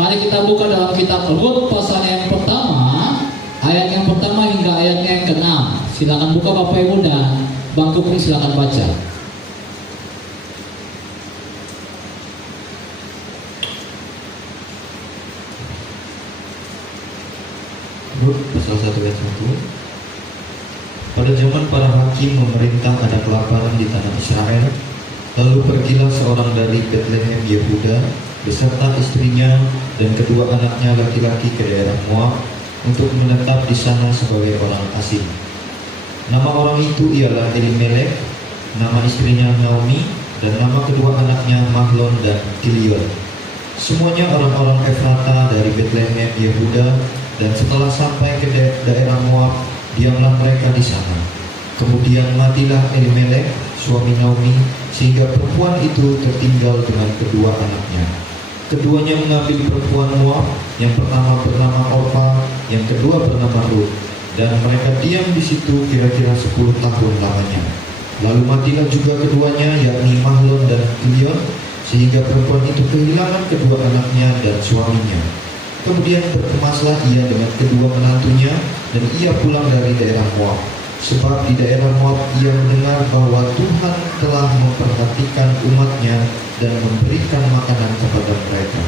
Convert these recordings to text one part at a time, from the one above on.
Mari kita buka dalam kitab Rut pasal yang pertama, ayat yang pertama hingga ayatnya yang ke-6. Silakan buka Bapak Ibu dan Bang Kuping silakan baca. Rut pasal 1 ayat 1. Pada zaman para hakim memerintah ada kelaparan di tanah Israel, lalu pergilah seorang dari Betlehem Yehuda beserta istrinya dan kedua anaknya laki-laki ke daerah Moab untuk menetap di sana sebagai orang asing. Nama orang itu ialah Elimelek, nama istrinya Naomi, dan nama kedua anaknya Mahlon dan Kilion. Semuanya orang-orang Efrata dari Betlehem Yehuda, dan setelah sampai ke daerah Moab, diamlah mereka di sana. Kemudian matilah Elimelek, suami Naomi, sehingga perempuan itu tertinggal dengan kedua anaknya. Keduanya mengambil perempuan Moab, yang pertama bernama Orpa, yang kedua bernama Rut, dan mereka diam di situ kira-kira 10 tahun lamanya. Lalu matilah juga keduanya, yakni Mahlon dan Kilion, sehingga perempuan itu kehilangan kedua anaknya dan suaminya. Kemudian berkemaslah ia dengan kedua menantunya, dan ia pulang dari daerah Moab. Sebab di daerah Moab ia mendengar bahwa Tuhan telah memperhatikan umatnya dan memberikan makanan kepada mereka.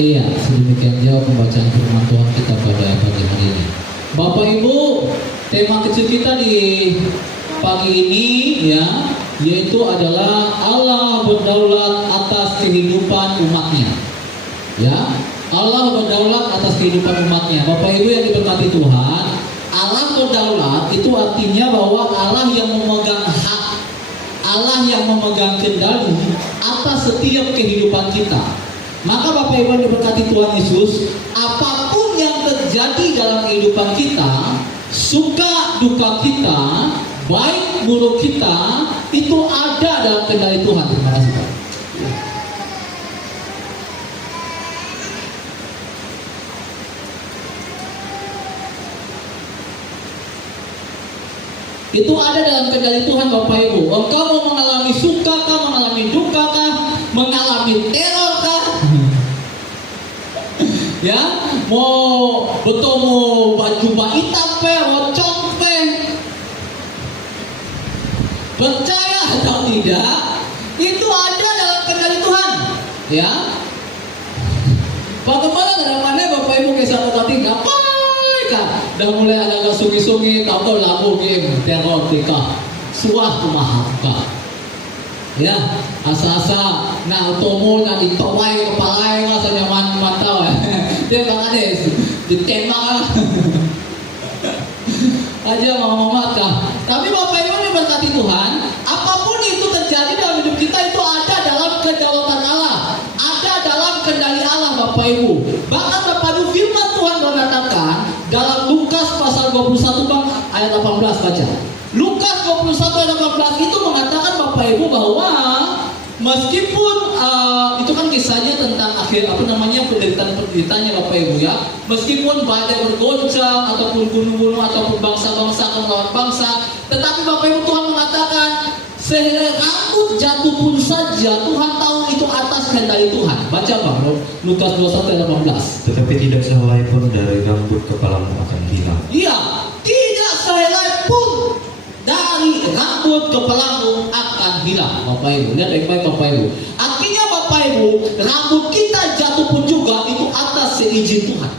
Iya, sedemikian jauh pembacaan firman Tuhan kita pada pagi hari ini. Bapak Ibu, tema kecil kita di pagi ini ya, yaitu adalah Allah berdaulat atas kehidupan umatnya. Ya, Allah berdaulat atas kehidupan umatnya. Bapak Ibu yang diberkati Tuhan, Allah berdaulat itu artinya bahwa Allah yang memegang hak, Allah yang memegang kendali atas setiap kehidupan kita. Maka Bapak Ibu yang diberkati Tuhan Yesus, apapun yang terjadi dalam kehidupan kita, suka duka kita, baik buruk kita, itu ada dalam kendali Tuhan. Terima kasih Pak. Itu ada dalam kendali Tuhan Bapak Ibu. Engkau mau mengalami suka kah, mengalami duka kah, mengalami teror kah? Ya, mau bertemu baju hitam pe, wocok pe. Percaya atau tidak, itu ada dalam kendali Tuhan. Ya. Bagaimana mana Bapak Ibu kisah tadi ngapain? Dah mulai ada sungi-sungi, tahu labu game teror tika, suah kumahaka. Ya, asa-asa na tomo na ditawai kepala yang rasanya mantau. Dia bang Ades ditembak aja mau mata. Tapi Bapak Ibu diberkati Tuhan, apapun itu terjadi dalam hidup kita itu ada dalam kedaulatan Allah, ada dalam kendali Allah Bapak Ibu. Bahkan Bapak Ibu firman Tuhan mengatakan dalam Lukas pasal 21 Bang ayat 18 baca. Lukas 21 ayat 18 itu mengatakan Bapak Ibu bahwa meskipun itu kan kisahnya tentang akhir penderitaan-penderitaannya Bapak Ibu ya. Meskipun badai bergoncang ataupun gunung-gunung ataupun bangsa-bangsa akan melawan bangsa, tetapi Bapak Ibu Tuhan mengatakan sehelai rambut jatuh pun saja Tuhan tahu itu atas kendali Tuhan. Baca Bang Lukas 21 ayat 18. Tetapi tidak sehelai pun dari rambut kepalamu akan hilang. Iya, tidak sehelai pun dari rambut kepalamu akan hilang. Bapak Ibu, lihat baik-baik Bapak Ibu. Artinya Bapak Ibu, rambut kita jatuh pun juga itu atas seizin Tuhan.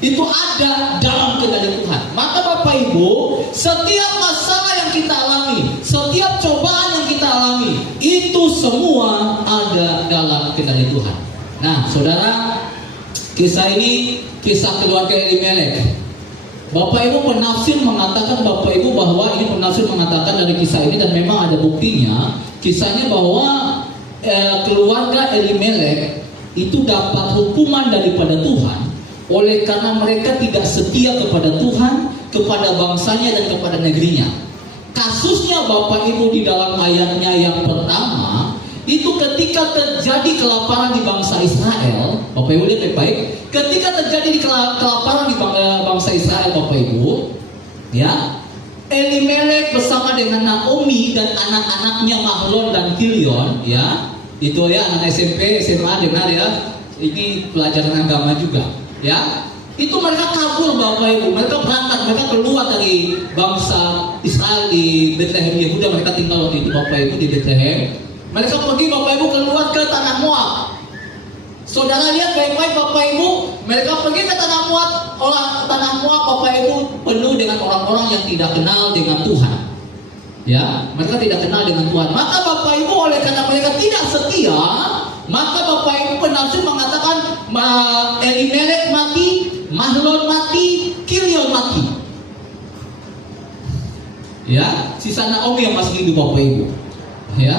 Itu ada dalam kendali Tuhan. Maka Bapak Ibu, setiap masalah yang kita alami, setiap cobaan yang kita alami, itu semua ada dalam kendali Tuhan. Nah, saudara, kisah ini kisah keluarga Elimelek. Bapak Ibu penafsir mengatakan bahwa ini penafsir mengatakan dari kisah ini dan memang ada buktinya. Kisahnya bahwa keluarga Elimelek itu dapat hukuman daripada Tuhan oleh karena mereka tidak setia kepada Tuhan, kepada bangsanya dan kepada negerinya. Kasusnya Bapak Ibu di dalam ayatnya yang pertama itu ketika terjadi kelaparan di bangsa Israel, Bapak Ibu lihat baik-baik. Ketika terjadi kelaparan di bangsa Israel, Bapak Ibu, ya, Elimelek bersama dengan Naomi dan anak-anaknya Mahlon dan Kilion, ya, itu ya anak SMP, SMA dengar ya, ini pelajaran agama juga, ya. Itu mereka kabur Bapak Ibu, mereka berangkat, mereka keluar dari bangsa Israel di Bethlehem Yehuda, mereka tinggal waktu itu Bapak Ibu di Bethlehem. Mereka pergi Bapak Ibu keluar ke tanah Moab. Saudara lihat baik-baik Bapak Ibu, mereka pergi ke tanah Moab, tanah Moab Bapak Ibu penuh dengan orang-orang yang tidak kenal dengan Tuhan. Ya, mereka tidak kenal dengan Tuhan. Maka Bapak Ibu oleh karena mereka tidak setia, maka Bapak Ibu penafsir mengatakan Elimelek mati, Mahlon mati, Kilion mati. Ya, sisa Naomi yang masih hidup Bapak Ibu. Ya.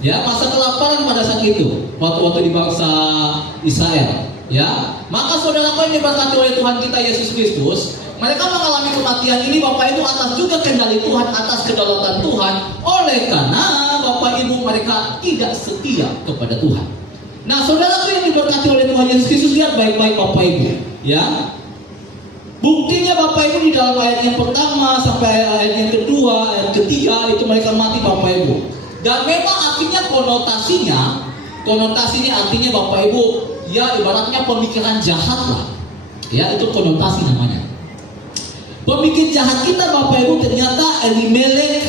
Ya, masa kelaparan pada saat itu, waktu di bangsa Israel. Ya, maka saudara-saudara yang diberkati oleh Tuhan kita Yesus Kristus, mereka mengalami kematian ini Bapak Ibu atas juga kendali Tuhan, atas kedaulatan Tuhan. Oleh karena Bapak Ibu mereka tidak setia kepada Tuhan. Nah, saudara yang diberkati oleh Tuhan Yesus Kristus, lihat baik-baik Bapak Ibu, ya. Buktinya Bapak Ibu di dalam ayat yang pertama sampai ayat yang kedua, ayat ketiga itu mereka mati Bapak Ibu. Dan memang artinya konotasinya artinya Bapak Ibu, ya ibaratnya pemikiran jahat lah. Ya, itu konotasi namanya. Pemikir jahat kita Bapak Ibu ternyata Elimelek,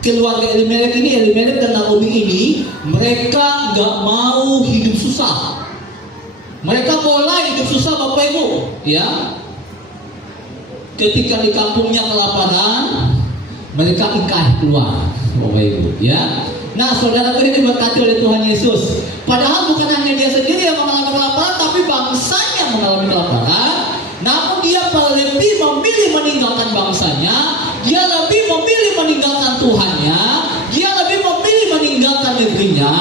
keluarga Elimelek ini, Elimelek dan Naomi ini, mereka nggak mau hidup susah. Mereka mulai hidup susah Bapak Ibu, ya. Ketika di kampungnya kelaparan, mereka ingkar keluar Bapak Ibu, ya. Nah, saudara ini diberkati oleh Tuhan Yesus. Padahal bukan hanya dia sendiri yang mengalami kelaparan, tapi bangsanya mengalami kelaparan. Namun dia lebih memilih meninggalkan bangsanya, dia lebih memilih meninggalkan Tuhannya, dia lebih memilih meninggalkan negerinya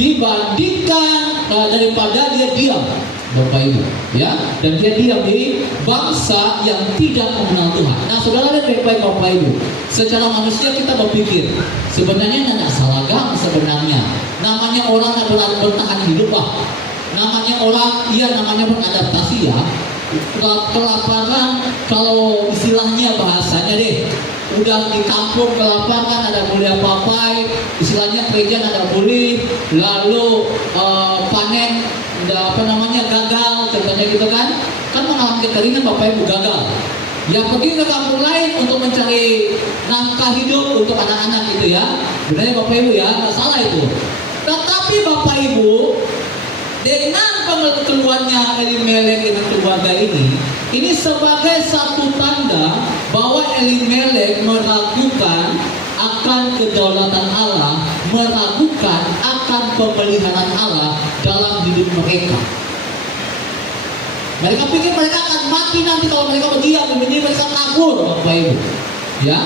dibandingkan daripada dia diam, Bapak Ibu, ya. Dan dia diam di bangsa yang tidak mengenal Tuhan. Nah, saudara lihat baik-baik Bapak Ibu. Secara manusia kita berpikir sebenarnya tidak salah agama sebenarnya. Namanya orang yang bertahan hidup lah. Namanya orang, namanya beradaptasi ya. Kelaparan, kalau istilahnya bahasanya deh, udah di kampung kelaparan ada boleh apa-apa, istilahnya kerjaan ada boleh, lalu panen udah gagal, contohnya gitu kan mengalami kekeringan Bapak Ibu gagal. Ya pergi ke kampung lain untuk mencari nafkah hidup untuk anak-anak gitu ya. Benarnya Bapak Ibu ya, nggak salah itu. Tetapi Bapak Ibu, dengan keluarnya Elimelek dengan keluarga ini sebagai satu tanda bahwa Elimelek meragukan akan kedaulatan Allah, meragukan akan pemeliharaan Allah dalam hidup mereka. Mereka pikir mereka akan mati nanti kalau mereka berdiam, mereka kabur Bapak Ibu, ya.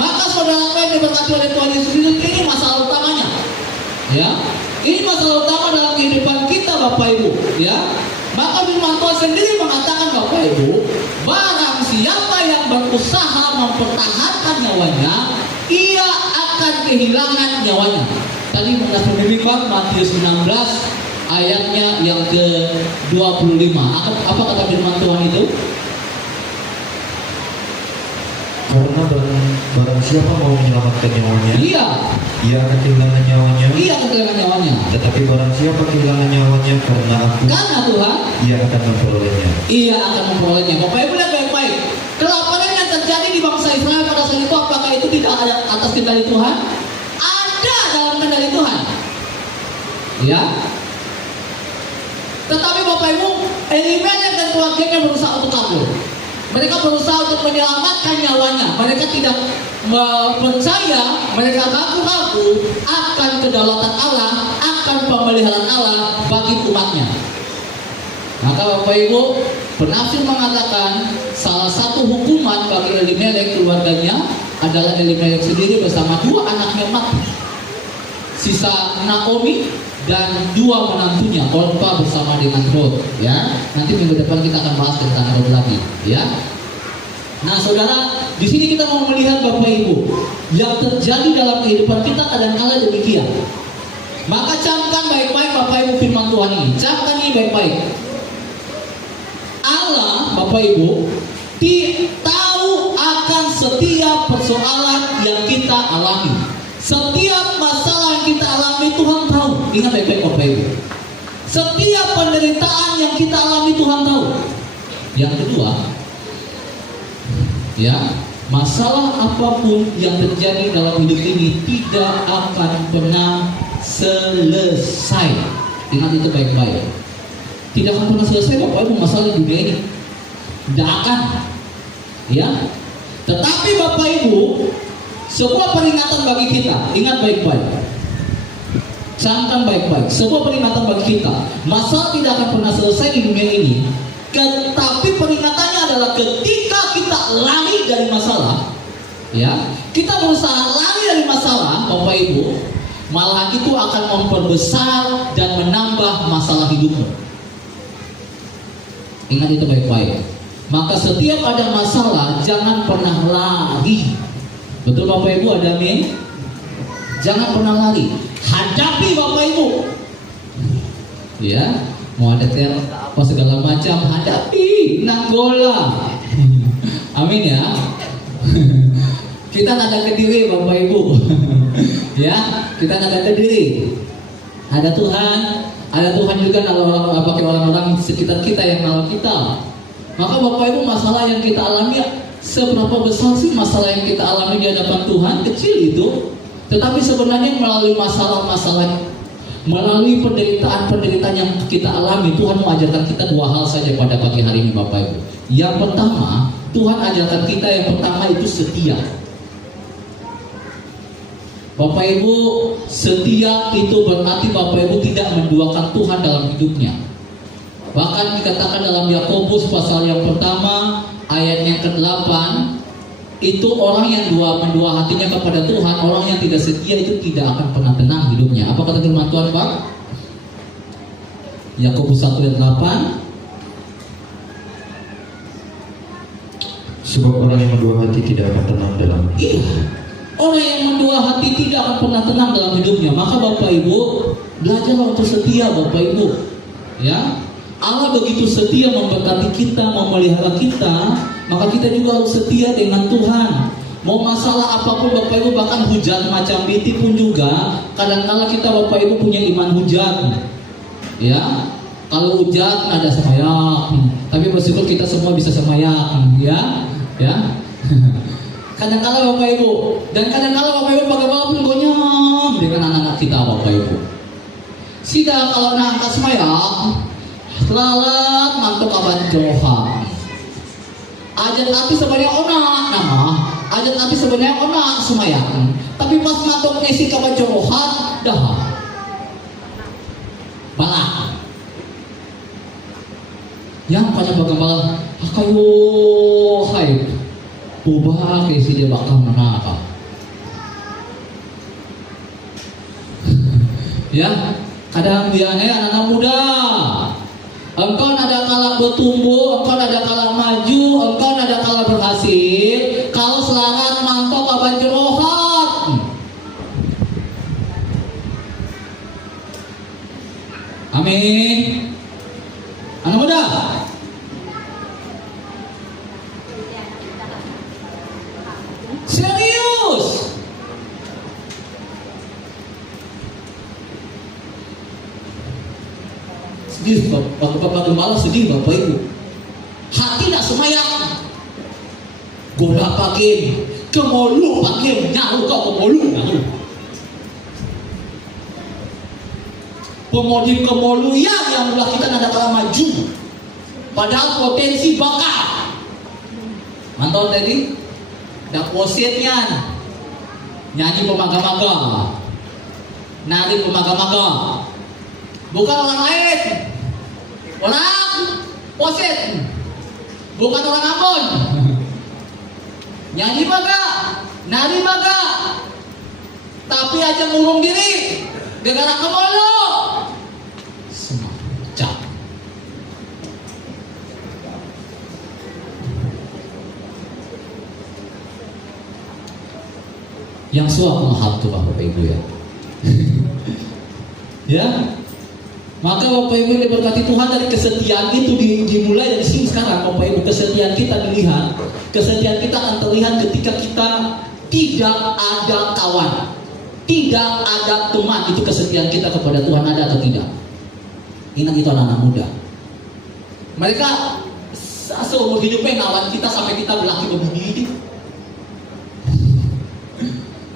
Maka saudara yang diberkati oleh Tuhan Yesus, ini masalah utamanya, ya. Ini masalah utama dalam kehidupan kita Bapak Ibu, ya. Maka firman Tuhan sendiri mengatakan Bapak Ibu, barang siapa yang berusaha mempertahankan nyawanya, ia akan kehilangan nyawanya. Tadi mengenai pembimbing Matius 16 ayatnya yang ke-25. Apa kata firman Tuhan itu? Karena barang siapa mau menyelamatkan nyawanya, ia akan kehilangan nyawanya. Tetapi barang siapa kehilangan nyawanya karena Tuhan, ia akan memperolehnya. Bapak Ibu lihat baik-baik. Kelaparan yang terjadi di bangsa Israel pada saat itu, apakah itu tidak ada atas kendali Tuhan? Ada dalam kendali Tuhan. Ya. Tetapi Bapak Ibu, Elimelek dan keluarganya berusaha untuk kabur. Mereka berusaha untuk menyelamatkan nyawanya. Mereka tidak percaya, mereka ragu-ragu akan kedaulatan Allah, akan pemeliharaan Allah bagi umatnya. Maka Bapak Ibu, penafsir mengatakan salah satu hukuman bagi Elimelek keluarganya adalah Elimelek sendiri bersama dua anaknya mati. Sisa Naomi dan dua menantunya Orpa bersama dengan Ruth, ya. Nanti minggu depan kita akan bahas tentang Ruth lagi, ya. Nah, saudara, di sini kita mau melihat Bapak Ibu yang terjadi dalam kehidupan kita kadang-kala demikian. Maka camkan baik-baik Bapak Ibu firman Tuhan ini. Camkan ini baik-baik. Allah, Bapak Ibu, tahu akan setiap persoalan yang kita alami. Setiap masalah yang kita alami Tuhan tahu. ingat baik-baik Bapak Ibu. Setiap penderitaan yang kita alami Tuhan tahu. Yang kedua, ya, masalah apapun yang terjadi dalam hidup ini tidak akan pernah selesai. Ingat itu baik-baik. Tidak akan pernah selesai Bapak Ibu masalah di dunia ini. Tidak akan. Ya. Tetapi Bapak Ibu, sebuah peringatan bagi kita. Ingat baik-baik. Camkan baik-baik. Sebuah peringatan bagi kita. Masalah tidak akan pernah selesai di dunia ini. Tetapi peringatannya adalah ketika kita lari dari masalah, ya, kita berusaha lari dari masalah, Bapak Ibu, malah itu akan memperbesar dan menambah masalah hidupmu. Ingat itu baik-baik. Maka setiap ada masalah, jangan pernah lari. Betul Bapak Ibu, ada amin? Jangan pernah lari. Hadapi Bapak Ibu. Ya, mau ada teror apa segala macam, hadapi, nanggola. Amin ya. Kita nada ke diri Bapak Ibu. Ya, kita nada ke diri. Ada Tuhan juga kalau pakai orang-orang sekitar kita yang nolong kita. Maka Bapak Ibu, masalah yang kita alami, seberapa besar sih masalah yang kita alami di hadapan Tuhan? Kecil itu. Tetapi sebenarnya melalui masalah-masalah, melalui penderitaan-penderitaan yang kita alami, Tuhan mengajarkan kita dua hal saja pada pagi hari ini Bapak Ibu. Yang pertama, Tuhan ajarkan kita yang pertama itu setia. Bapak Ibu, setia itu berarti Bapak Ibu tidak menduakan Tuhan dalam hidupnya. Bahkan dikatakan dalam Yakobus pasal yang pertama ayat yang ke-8, itu orang yang mendua hatinya kepada Tuhan, orang yang tidak setia itu tidak akan pernah tenang hidupnya. Apa kata firman Tuhan Pak? Yakobus 1 ayat 8. Sebab orang yang mendua hati tidak akan tenang dalam hidup. Iya. Orang yang mendua hati tidak akan pernah tenang dalam hidupnya. Maka Bapak Ibu, belajarlah untuk setia Bapak Ibu. Ya, Allah begitu setia memberkati kita, memelihara kita, maka kita juga harus setia dengan Tuhan. Mau masalah apapun Bapak Ibu, bahkan hujan macam biti pun juga, kadang-kala kita Bapak Ibu punya iman hujan. Ya, kalau hujan ada semayak, tapi bersyukur kita semua bisa semayak, ya, ya. Kadang-kala Bapak Ibu, dan kadang-kala Bapak Ibu bagaimana pun gonyam dengan anak-anak kita Bapak Ibu. Sida kalau nak angkat semayak, lalat mantuk kaban johan. Ajat api sebenarnya onak nama, ajat api sebenarnya onak semayak. Tapi pas mantuk ngisi kaban johan, dah balak. Yang pada bagaimana, kayu hai. Ubah kesi dia bakal menapa. Ya, kadang biasanya anak-anak muda, engkau ada kala bertumbuh, engkau ada kala maju, engkau ada kala berhasil. Kalau selarat mantok kaban jerohat. Amin. Anak muda. Serius. Sedih Bapak Gembala, sedih Bapak Ibu. Hati tak semayang. Gola pakai, kemolu pakai, nyaru kau kemolu nyaru. Pemodif kemolu yang ulah kita ada kala maju. Padahal potensi bakal. Mantau tadi. Dak wasitnya nyanyi pemaga-maga, nari pemaga-maga, bukan orang lain, orang wasit, bukan orang Ambon. Nyanyi maga, nari maga, tapi aja ngurung diri, gara-gara kemolo. Semacam. Yang suap mahal tuh Bapak Ibu ya. Ya. Maka Bapak Ibu diberkati Tuhan, dari kesetiaan itu dimulai dari sini sekarang Bapak Ibu. Kesetiaan kita dilihat, kesetiaan kita akan terlihat ketika kita tidak ada kawan. tidak ada teman. Itu kesetiaan kita kepada Tuhan ada atau tidak? Ingat itu anak-anak muda. Mereka seumur hidupnya ngawal kita sampai kita berlaki begini.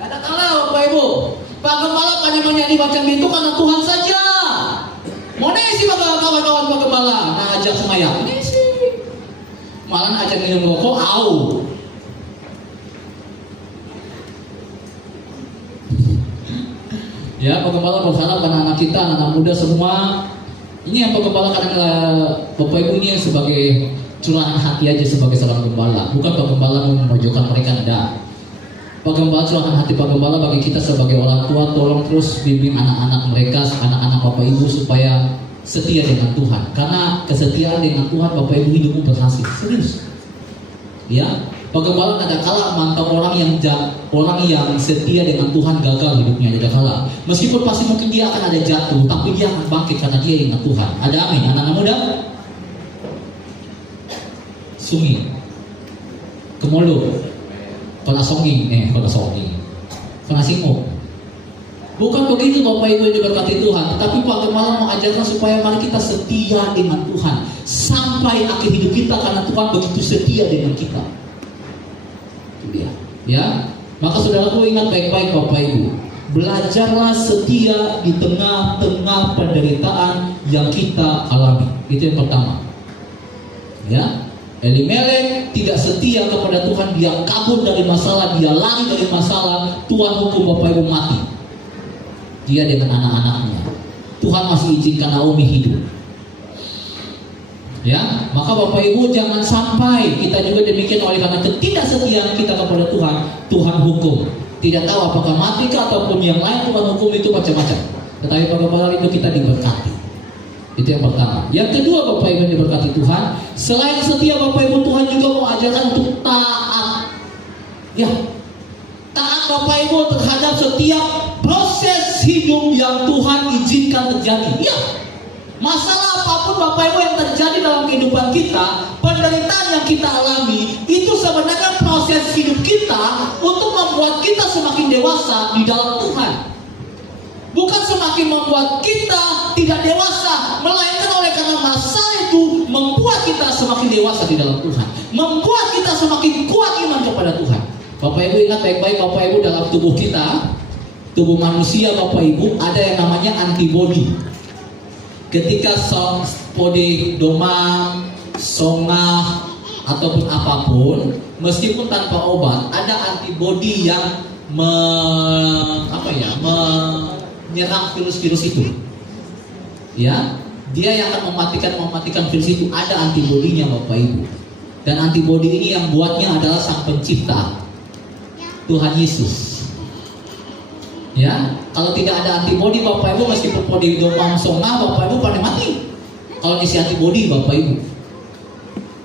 Katakanlah Bapak Ibu, Pak Gembala pada menyanyi macam itu karena Tuhan saja. Mau nasi kawan-kawan Pak Gembala, nah ajak semayang. Nasi. Malah ajak minum rokok, au. Ya, Pak Gembala berharap anak-anak kita, anak-anak muda semua. Ini yang Pak Gembala kadang Bapak Ibu ini yang sebagai curahan hati aja sebagai seorang gembala. Bukan Pak Gembala memojokkan mereka, enggak. Pak Gembala curahan hati Pak Gembala bagi kita sebagai orang tua, tolong terus bimbing anak-anak mereka, anak-anak Bapak Ibu supaya setia dengan Tuhan. Karena kesetiaan dengan Tuhan Bapak Ibu hidupmu berhasil. Serius. Ya, Pak Gembala ada kala mantau orang yang setia dengan Tuhan gagal hidupnya, ada kala. Meskipun pasti mungkin dia akan ada jatuh, tapi dia akan bangkit karena dia ingat Tuhan. Ada amin, anak-anak muda. Sungi, Kemolo, kena songing, kena singok. Bukan begitu Bapak Ibu yang diberkati Tuhan, tetapi Pak Gembala mau ajarkan supaya mari kita setia dengan Tuhan sampai akhir hidup kita karena Tuhan begitu setia dengan kita. Itu dia. Ya, maka saudaraku ingat baik-baik Bapak Ibu, belajarlah setia di tengah-tengah penderitaan yang kita alami. Itu yang pertama. Ya, Elimelek tidak setia kepada Tuhan, dia kabur dari masalah, dia lari dari masalah. Tuhan hukum Bapak Ibu mati. Dia dengan anak-anaknya. Tuhan masih izinkan Naomi hidup. Ya, maka Bapak Ibu jangan sampai kita juga demikian oleh karena ketidaksetiaan kita kepada Tuhan, Tuhan hukum. Tidak tahu apakah mati ataupun yang lain, Tuhan hukum itu macam-macam. Tetapi pada malam itu kita diberkati. Itu yang pertama. Yang kedua Bapak Ibu yang diberkati Tuhan, selain setia Bapak Ibu, Tuhan juga mau ajarkan untuk taat. Ya, taat Bapak Ibu terhadap setiap proses hidup yang Tuhan izinkan terjadi. Ya, masalah apapun Bapak Ibu yang terjadi dalam kehidupan kita, penderitaan yang kita alami, itu sebenarnya proses hidup kita untuk membuat kita semakin dewasa di dalam Tuhan. Bukan semakin membuat kita tidak dewasa, melainkan oleh karena masalah itu membuat kita semakin dewasa di dalam Tuhan, membuat kita semakin kuat iman kepada Tuhan. Bapak Ibu ingat baik-baik Bapak Ibu, dalam tubuh kita, tubuh manusia Bapak Ibu, ada yang namanya antibodi. Ketika pode demam, songah ataupun apapun, meskipun tanpa obat, ada antibodi yang menyerang virus-virus itu. Ya, dia yang akan mematikan virus itu, ada antibodinya Bapak Ibu. Dan antibodi ini yang buatnya adalah Sang Pencipta, Tuhan Yesus. Ya, kalau tidak ada antibodi Bapak Ibu, meskipun pode demam songah Bapak Ibu pada mati. Kalau isi antibodi Bapak Ibu,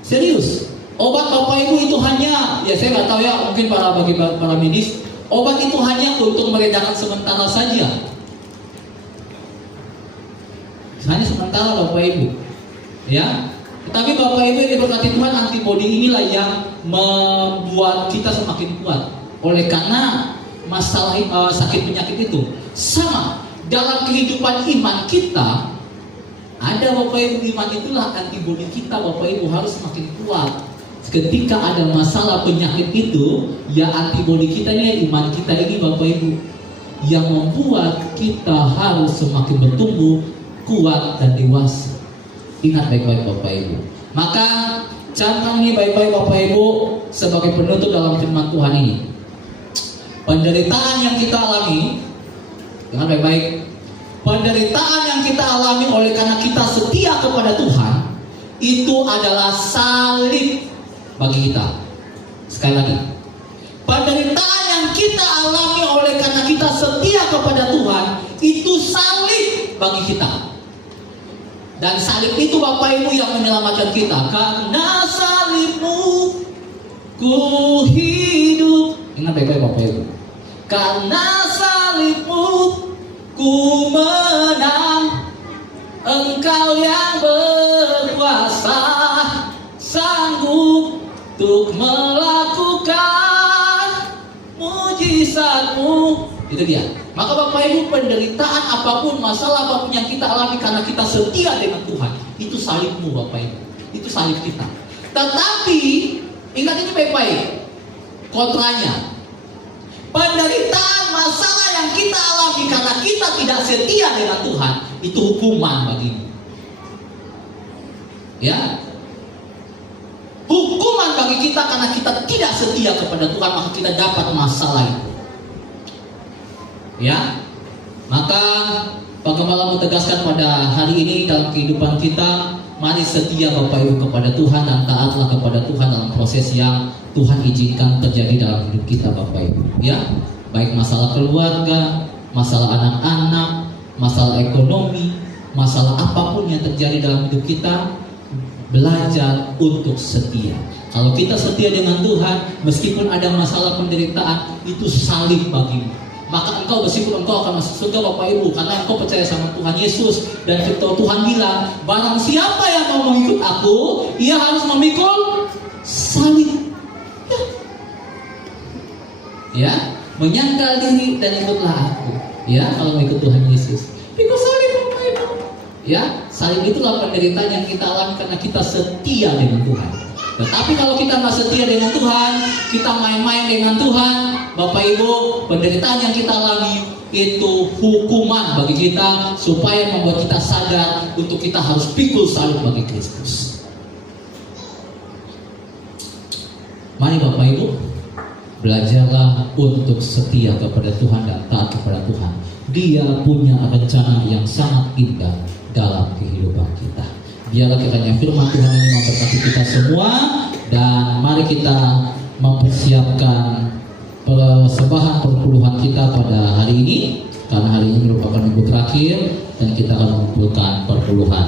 serius. Obat Bapak Ibu itu hanya, ya saya nggak tahu ya, mungkin bagi para medis, obat itu hanya untuk meredakan sementara saja. Hanya sementara Bapak Ibu. Ya, tetapi Bapak Ibu yang diberkati Tuhan, antibodi inilah yang membuat kita semakin kuat. Oleh karena masalah sakit penyakit itu sama dalam kehidupan iman kita, ada Bapak Ibu, iman itulah antibodi kita Bapak Ibu harus semakin kuat. Ketika ada masalah penyakit itu, ya antibodi kita ini, iman kita ini Bapak Ibu, yang membuat kita harus semakin bertumbuh, kuat dan dewasa. Ingat baik-baik Bapak Ibu. Maka camkan ini baik-baik Bapak Ibu sebagai penutup dalam firman Tuhan ini. Penderitaan yang kita alami, dengar baik-baik, penderitaan yang kita alami oleh karena kita setia kepada Tuhan, itu adalah salib bagi kita. Sekali lagi, penderitaan yang kita alami oleh karena kita setia kepada Tuhan, itu salib bagi kita. Dan salib itu Bapak Ibu yang menyelamatkan kita. Karena salibmu ku hidup. Ingat baik-baik Bapak Ibu. Karena salibmu ku menang. Engkau yang berkuasa, sanggup untuk melakukan mujizatmu. Itu dia. Maka Bapak Ibu, penderitaan apapun, masalah apapun yang kita alami karena kita setia dengan Tuhan, itu salibmu Bapak Ibu, itu salib kita. Tetapi ingat ini baik-baik, kontranya, penderitaan masalah yang kita alami karena kita tidak setia dengan Tuhan, itu hukuman bagimu. Ya, hukuman bagi kita karena kita tidak setia kepada Tuhan, maka kita dapat masalah itu. Ya, maka Pak Gembala menegaskan pada hari ini dalam kehidupan kita, mari setia Bapak Ibu kepada Tuhan dan taatlah kepada Tuhan dalam proses yang Tuhan izinkan terjadi dalam hidup kita Bapak Ibu. Ya, baik masalah keluarga, masalah anak-anak, masalah ekonomi, masalah apapun yang terjadi dalam hidup kita, belajar untuk setia. Kalau kita setia dengan Tuhan, meskipun ada masalah penderitaan, itu salib bagimu. Maka engkau bersyukur, engkau akan masuk surga Bapak Ibu, karena engkau percaya sama Tuhan Yesus. Dan Tuhan bilang, barang siapa yang mau mengikut aku, ia harus memikul salib. Ya, menyangkal diri dan ikutlah aku. Ya, kalau mengikut Tuhan Yesus, pikul salib Bapak Ibu. Ya, salib itulah penderitaan yang kita alami karena kita setia dengan Tuhan. Tetapi kalau kita nggak setia dengan Tuhan, kita main-main dengan Tuhan, Bapak Ibu, penderitaan yang kita alami itu hukuman bagi kita, supaya membuat kita sadar untuk kita harus pikul salib bagi Kristus. Mari Bapak Ibu, belajarlah untuk setia kepada Tuhan dan taat kepada Tuhan. Dia punya rencana yang sangat indah dalam kehidupan kita. Biarlah kiranya firman Tuhan ini memberkati kita semua, dan mari kita mempersiapkan persembahan perpuluhan kita pada hari ini, karena hari ini merupakan minggu terakhir dan kita akan mengumpulkan perpuluhan.